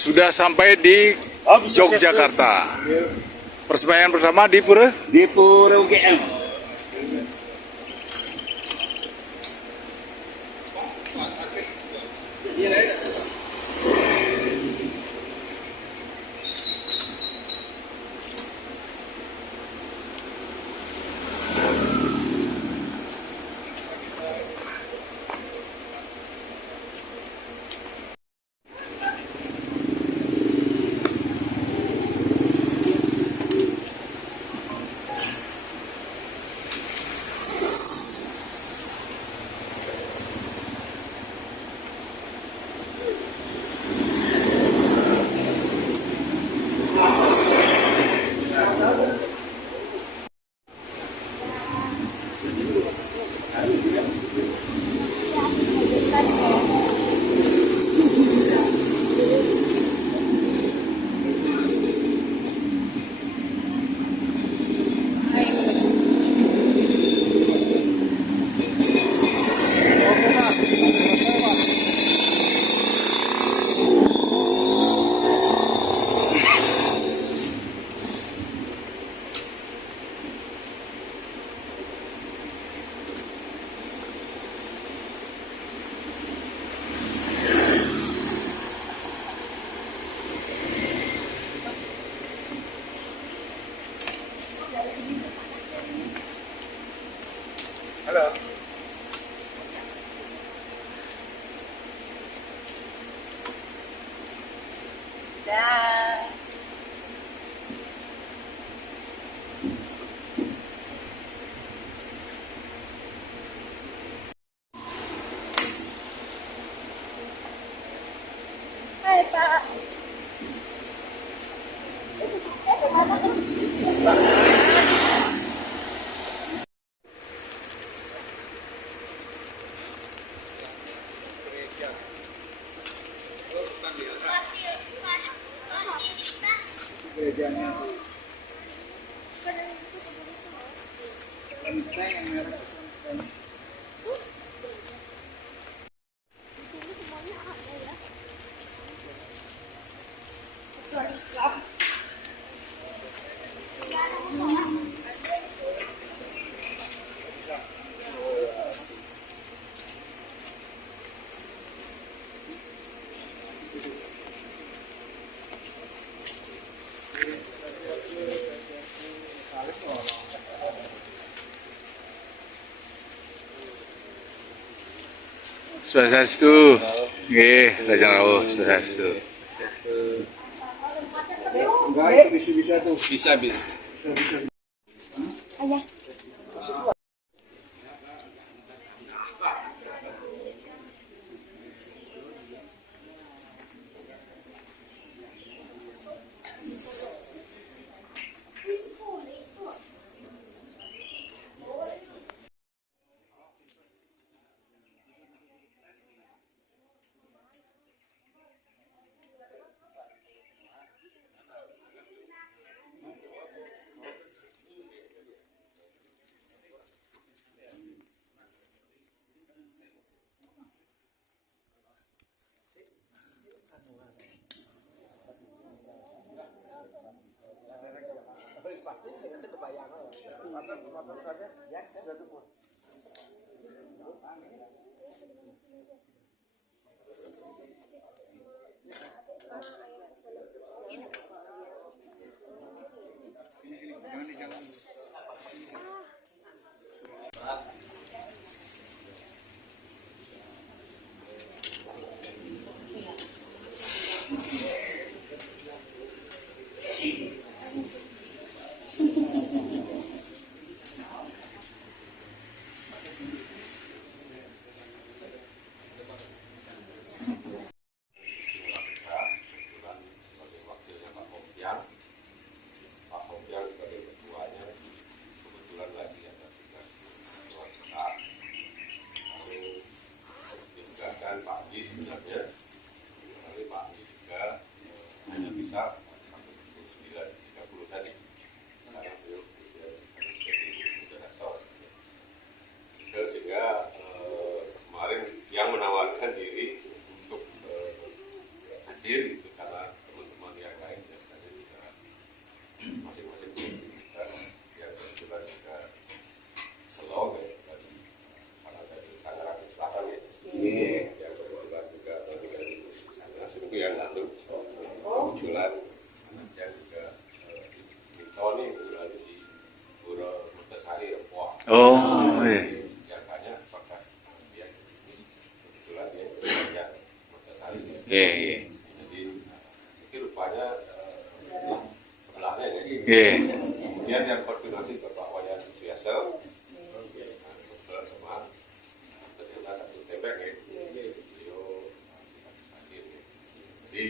Sudah sampai di Yogyakarta. Persembahyangan pertama di Pura UGM. Halo. Dah. Hai Pak. Gerejanya lenteng yang merah. Swastiastu. Nggih, Lajeng rawuh swastiastu. Enggak, itu bisa tuh. Bisa. Ayah. Sebenarnya, tapi Pak Andi juga hanya bisa sampai pukul 9.30 tadi karena beliau harus jadi moderator. Sehingga kemarin yang menawarkan diri untuk hadir itu karena Oh, iya. yang tanya apakah dia kebetulan dia yang Mertasari. Iya, iya. Jadi ini rupanya sebelahnya ya. Iya. Kemudian yang koordinasi Bapak Wayan Suyaso, kebetulan sama ternyata satu tebek ya. Beliau hadir ya. Jadi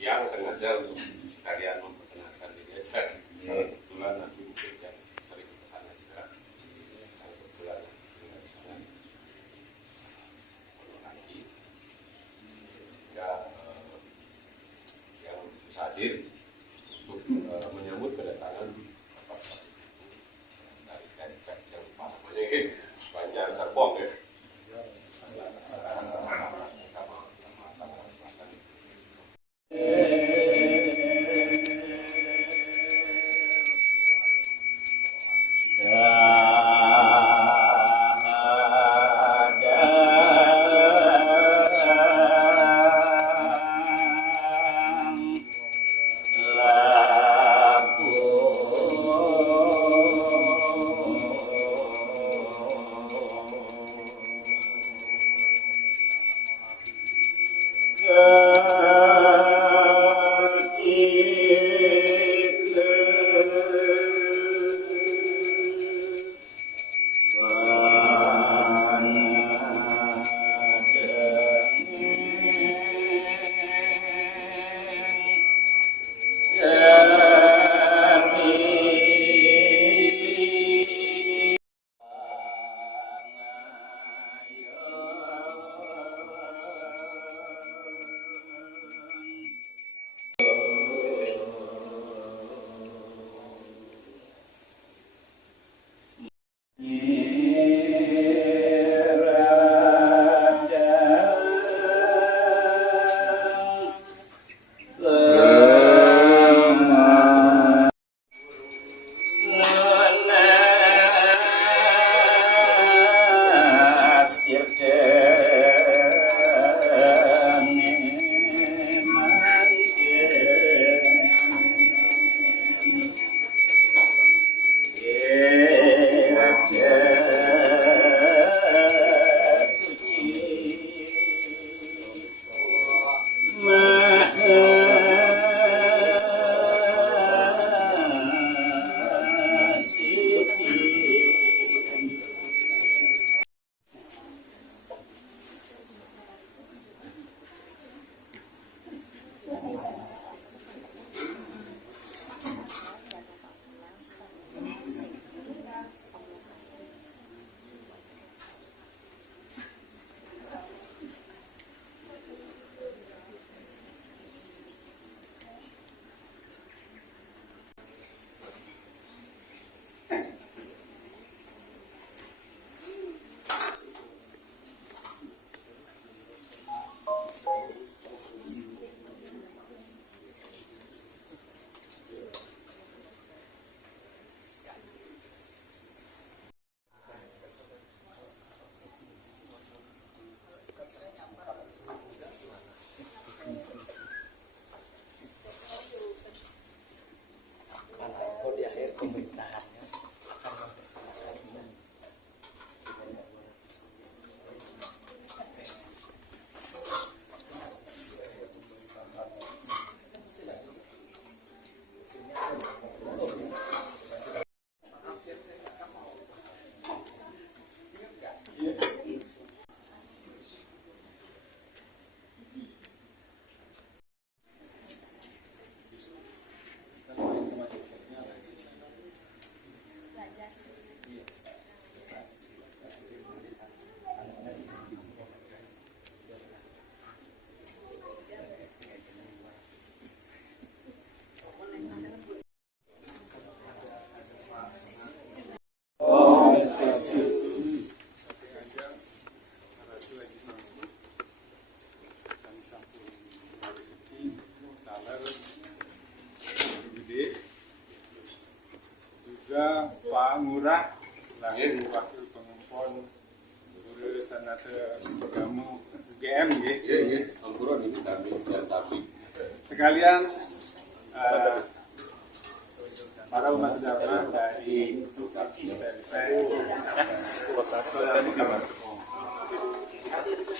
yang sengaja untuk sekalian memperkenalkan diri aja. Kebetulan nanti mungkin yang sering ke sana juga. Yang kebetulan tinggal di sana. Lagi. Sehingga yang bisa hadir untuk menyambut kedatangan Bapak dari TNPEC yang lupa namanya Banjar Serpong ya. juga Pak Ngurah lalu wakil pengumpul guru sanate kamu UGM sekalian para umat sedama dari TNPEC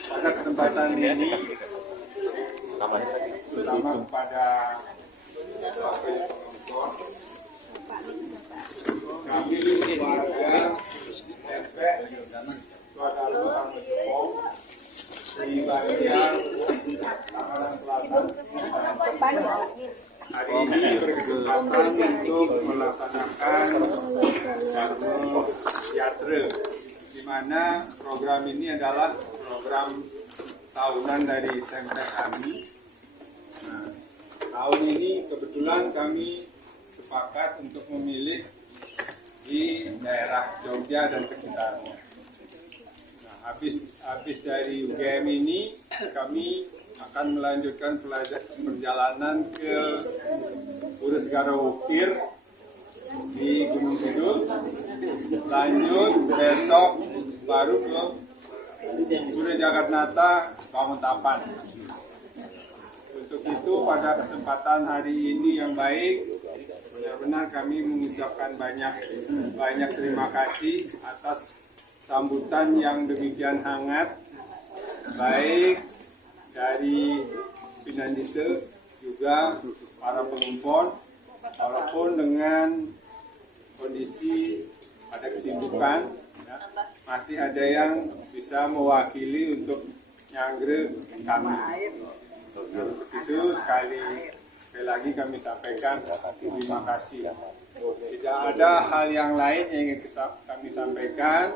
Pada kesempatan ini, terutama kepada kami warga Tempek, saudara tukang Mesepong di bagian Tangerang Selatan. Hari ini berkesempatan untuk melaksanakan Dharma Yatra, di mana program ini adalah program tahunan dari Tempek kami. Nah, tahun ini kebetulan kami sepakat untuk memilih di daerah Jogja dan sekitarnya. Nah, habis dari UGM ini kami akan melanjutkan perjalanan ke Pura Segara Ukir di Gunung Kidul. Lanjut besok baru ke Pura Jagatnata Pamuntapan. Untuk itu pada kesempatan hari ini yang baik, benar-benar kami mengucapkan banyak terima kasih atas sambutan yang demikian hangat, baik dari Pinandite juga para pengumpul, walaupun dengan kondisi ada kesibukan, ya, masih ada yang bisa mewakili untuk nyangre kami. Itu sekali lagi kami sampaikan terima kasih. Tidak ada hal yang lain yang ingin kami sampaikan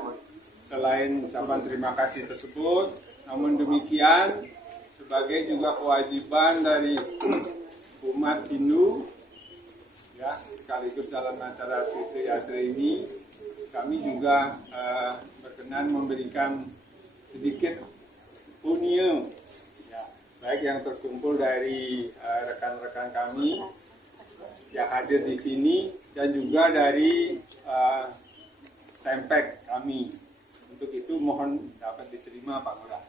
selain ucapan terima kasih tersebut. Namun demikian, sebagai juga kewajiban dari umat Hindu, ya, sekaligus dalam acara Tirta Yatra ini, kami juga berkenan memberikan sedikit punya, ya, baik yang terkumpul dari rekan-rekan kami yang hadir di sini dan juga dari Tempek kami. Untuk itu mohon dapat diterima Pak Lurah.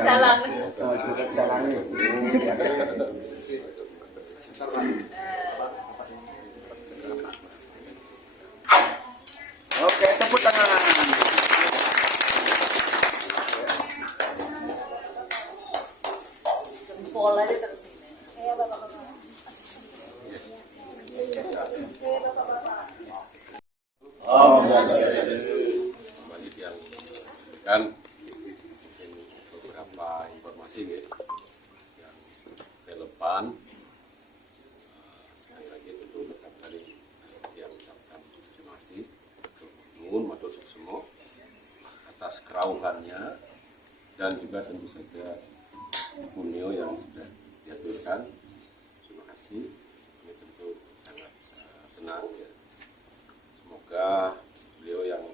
Jalan. Oke, tepuk tangan. Jempol aja terus ini. Iya, Bapak-bapak. Iya, Bapak-bapak. Kembali yang kan beberapa informasi yang relevan. Sekali lagi tentu tetap tadi yang ucapkan terima kasih untuk Nun Matur Suksemo atas kerauhannya dan juga tentu saja Punio yang sudah diaturkan. Terima kasih. Kami tentu sangat senang ya. Semoga beliau yang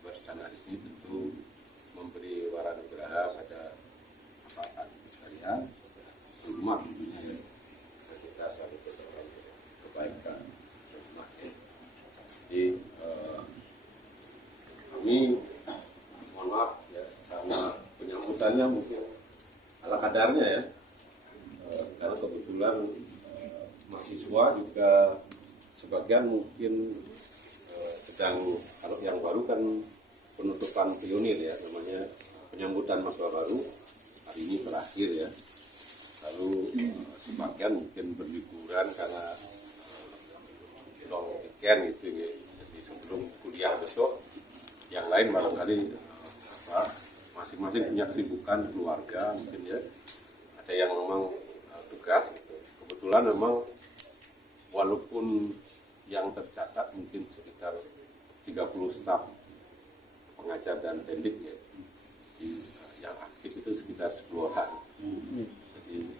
berstana di sini tentu memberi warna nugraha pada bapak ibu sekalian, rumah kita selalu berdoa kebaikan semakin. Jadi kami mohon maaf ya karena penyambutannya mungkin ala kadarnya ya, karena kebetulan mahasiswa juga sebagian mungkin sedang, kalau yang baru kan penutupan pionir ya, namanya penyambutan mahasiswa baru hari ini berakhir ya. Lalu sebagian mungkin berliburan karena long weekend gitu ya. Jadi sebelum kuliah besok, yang lain barangkali masing-masing punya kesibukan keluarga mungkin ya. Ada yang memang tugas gitu. Kebetulan memang walaupun yang tercatat mungkin sekitar 30 staf pengajar dan pendik ya. Yang aktif itu sekitar 10 orang. Jadi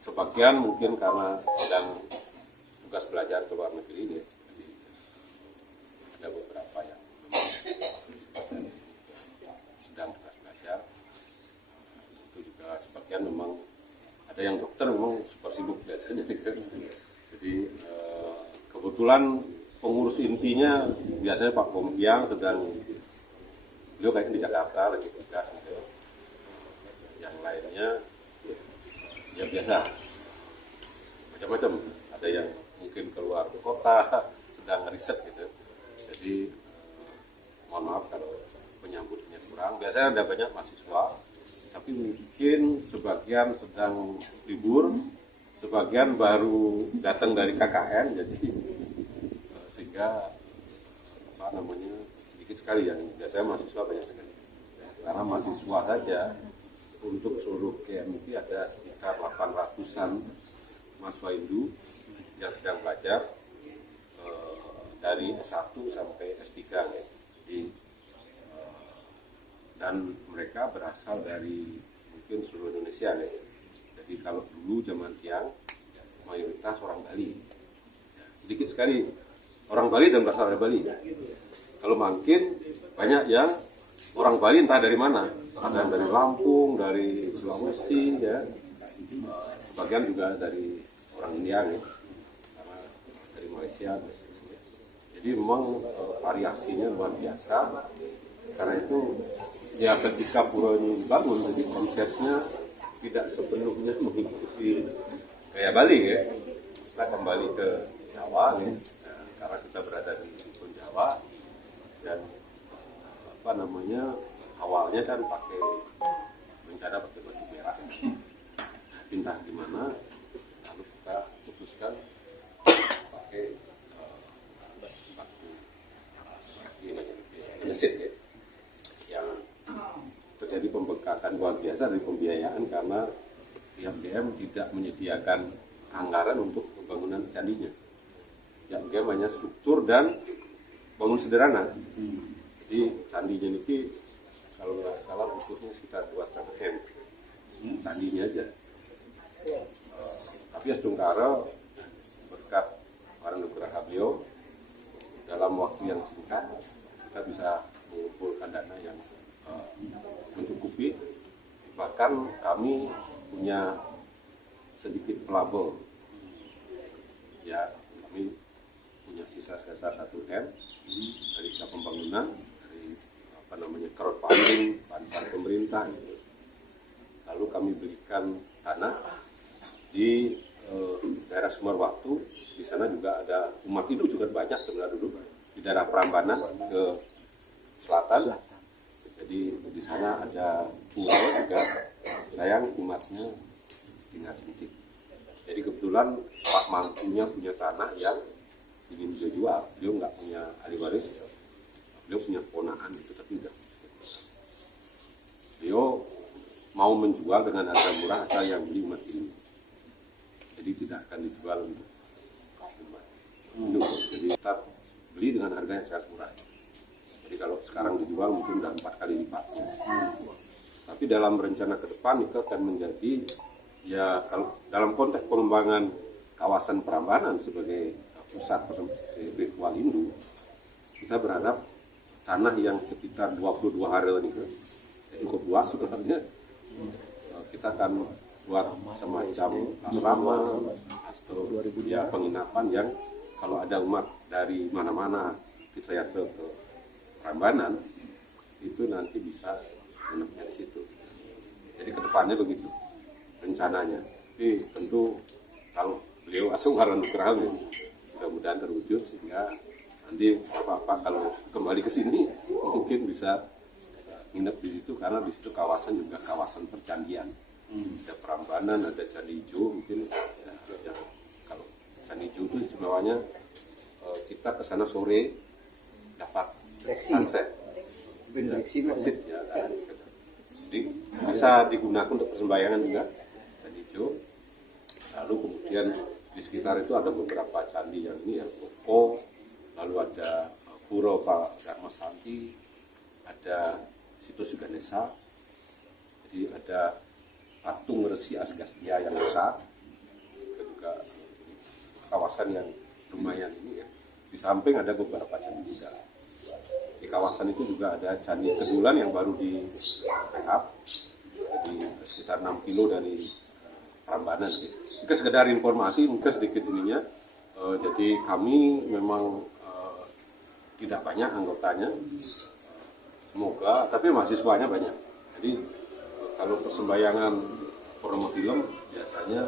sebagian mungkin karena sedang tugas belajar ke luar negeri ya. Jadi ada beberapa yang sedang tugas belajar. Itu juga sebagian memang ada yang dokter memang super sibuk biasanya. Jadi kebetulan pengurus intinya biasanya Pak Kompiang sedang, beliau kayak di Jakarta lagi tugas gitu. Yang lain akhirnya ya biasa macam-macam, ada yang mungkin keluar kota sedang riset gitu. Jadi mohon maaf kalau penyambutnya kurang. Biasanya ada banyak mahasiswa, tapi mungkin sebagian sedang libur, sebagian baru datang dari KKN, jadi sehingga sedikit sekali yang biasanya mahasiswa banyak sekali. Karena mahasiswa saja untuk seluruh KMIT ada sekitar 800-an mahasiswa Hindu yang sedang belajar dari S1 sampai S3 ya. Jadi dan mereka berasal dari mungkin seluruh Indonesia ya. Jadi kalau dulu zaman tiang mayoritas orang Bali, sedikit sekali orang Bali dan berasal dari Bali. Kalau makin banyak yang orang Bali entah dari mana, ada yang dari Lampung, dari Sulawesi ya, sebagian juga dari orang India ya, karena dari Malaysia dan sebagainya. Jadi memang variasinya luar biasa. Karena itu ya ketika pura ini dibangun, jadi konsepnya tidak sepenuhnya mengikuti gaya Bali ya. Kita kembali ke Jawa ya, karena kita berada di Pulau Jawa dan awalnya kan pakai bencana pakai batu merah, pindah di mana, lalu kita putuskan pakai batu mesin ya, yang terjadi pembengkakan luar biasa dari pembiayaan karena pihak GM tidak menyediakan anggaran untuk pembangunan candinya. Yang GM hanya struktur dan bangun sederhana. Jadi candinya ini kalau nggak salah butuhnya sekitar 2,5 M candinya aja. Tapi ya Sungkara berkat para nugraha beliau dalam waktu yang singkat kita bisa mengumpulkan dana yang mencukupi. Bahkan kami punya sedikit pelabur, ya kami punya sisa sekitar 1 M dari sisa pembangunan, dari crowdfunding, bantuan pemerintah gitu. Lalu kami belikan tanah di daerah Sumarwaktu. Di sana juga ada umat Hindu juga banyak sebenarnya dulu di daerah Prambanan ke selatan. Jadi di sana ada pura juga, sayang umatnya tinggal sedikit. Jadi kebetulan Pak Mantunya punya tanah yang ingin dia jual. Beliau nggak punya ahli waris, beliau punya keponakan itu, tapi udah. Beliau mau menjual dengan harga murah asal yang beli umat ini. Jadi tidak akan dijual untuk umat Hindu. Jadi kita beli dengan harga yang sangat murah. Jadi kalau sekarang dijual mungkin udah 4 kali lipatnya. Tapi dalam rencana ke depan itu akan menjadi, ya kalau dalam konteks pengembangan kawasan Prambanan sebagai pusat ritual Hindu, kita berharap tanah yang sekitar 22 hara ini cukup luas sebenarnya. Kita akan buat semacam asrama atau ya penginapan yang kalau ada umat dari mana-mana kita ya ke Prambanan itu nanti bisa menempatkan di situ. Jadi kedepannya begitu rencananya. Tapi tentu kalau beliau Sungkara Nugraha mudah-mudahan terwujud sehingga nanti Bapak kalau kembali ke sini mungkin bisa nginep di situ, karena di situ kawasan juga kawasan percandian. Ada Prambanan, ada Candi Ijo mungkin ya, kalau Candi Ijo itu istimewanya kita ke sana sore dapat sunset. Ya, jadi bisa digunakan untuk persembahyangan juga Candi Ijo. Lalu kemudian di sekitar itu ada beberapa candi yang ini ya, Koko, lalu ada Pura Pak Dharma Santi, ada situs Ganesha, jadi ada patung Resi Asgastia yang besar, juga kawasan yang lumayan ini ya. Di samping ada beberapa candi juga. Di kawasan itu juga ada Candi Kedulan yang baru di rehab, jadi sekitar 6 kilo dari Prambanan. Gitu. Mungkin sekedar informasi, mungkin sedikit ininya. Jadi kami memang tidak banyak anggotanya, semoga, tapi mahasiswanya banyak. Jadi kalau persembahyangan promo film biasanya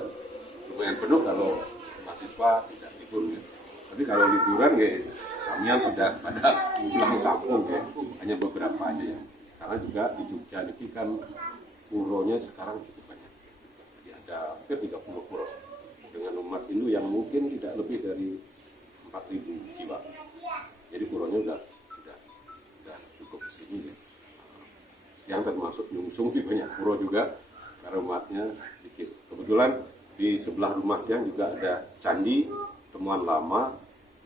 lumayan penuh kalau mahasiswa tidak libur ya. Tapi kalau liburan ya kalian sudah pada pulang kampung ya, hanya beberapa aja ya. Karena juga di Jogja ini kan puronya sekarang cukup banyak. Jadi ada hampir 30 puro dengan umat Hindu yang mungkin tidak lebih dari 4.000 jiwa. Jadi puronya sudah cukup di sini ya. Yang termasuk Nyungsung di banyak puro juga karena umatnya sedikit. Kebetulan di sebelah rumah yang juga ada candi temuan lama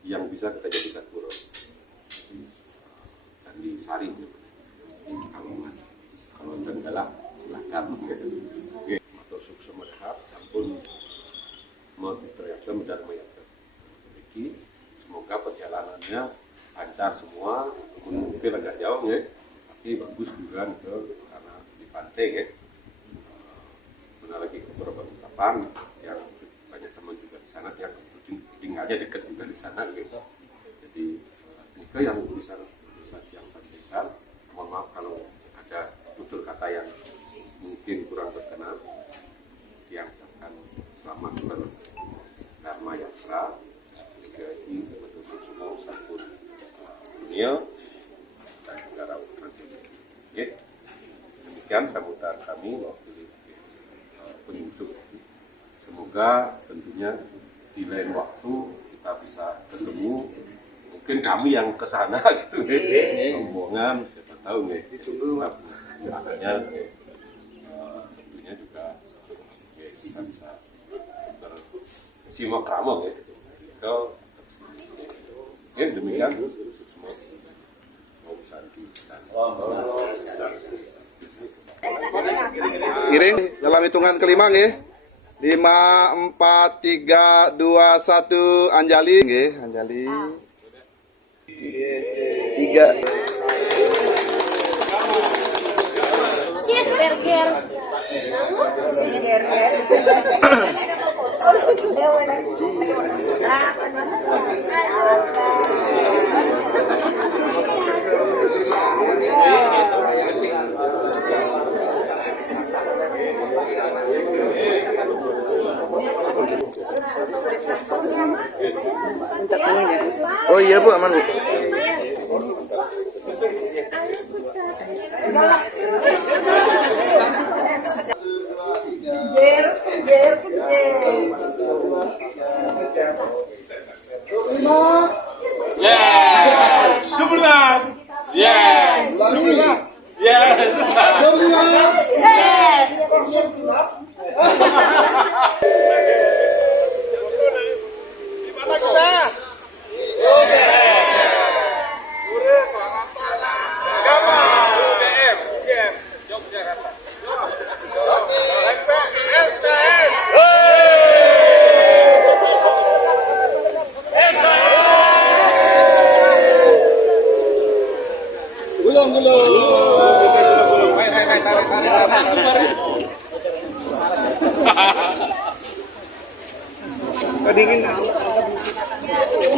yang bisa kita jadikan puro. Candi Sari. Kalau Tenggala silakan. Oke, matur suksema dahar sampun mau teriakkan Dharma Yatra. Semoga perjalanannya lancar semua, mungkin agak jauh ya, tapi bagus juga ke karena di pantai ya. Benar lagi ke beberapa ungkapan yang banyak teman juga di sana yang tinggalnya dekat juga di sana gitu. Jadi ini yang urusan yang sampaikan. Mohon maaf kalau ada tutur kata yang mungkin kurang berkenan. Yang akan selamat Dharma Yatra. Jadi betul semua sampun dunia dan negara nanti. Oke, demikian sambutan kami waktu penyusup. Semoga tentunya di lain waktu kita bisa ketemu. Mungkin kami yang ke sana gitu ya. Rombongan siapa tahu nih. Makanya tentunya juga kita bisa bersimak ramah ya. Oke, demikian semua. Om Santi dan Giring dalam hitungan kelima nggih. 5 4 3 2 1 Anjali nggih, Anjali. 3 Cheeseburger. Oh iya Bu, aman Bu.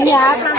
Iya,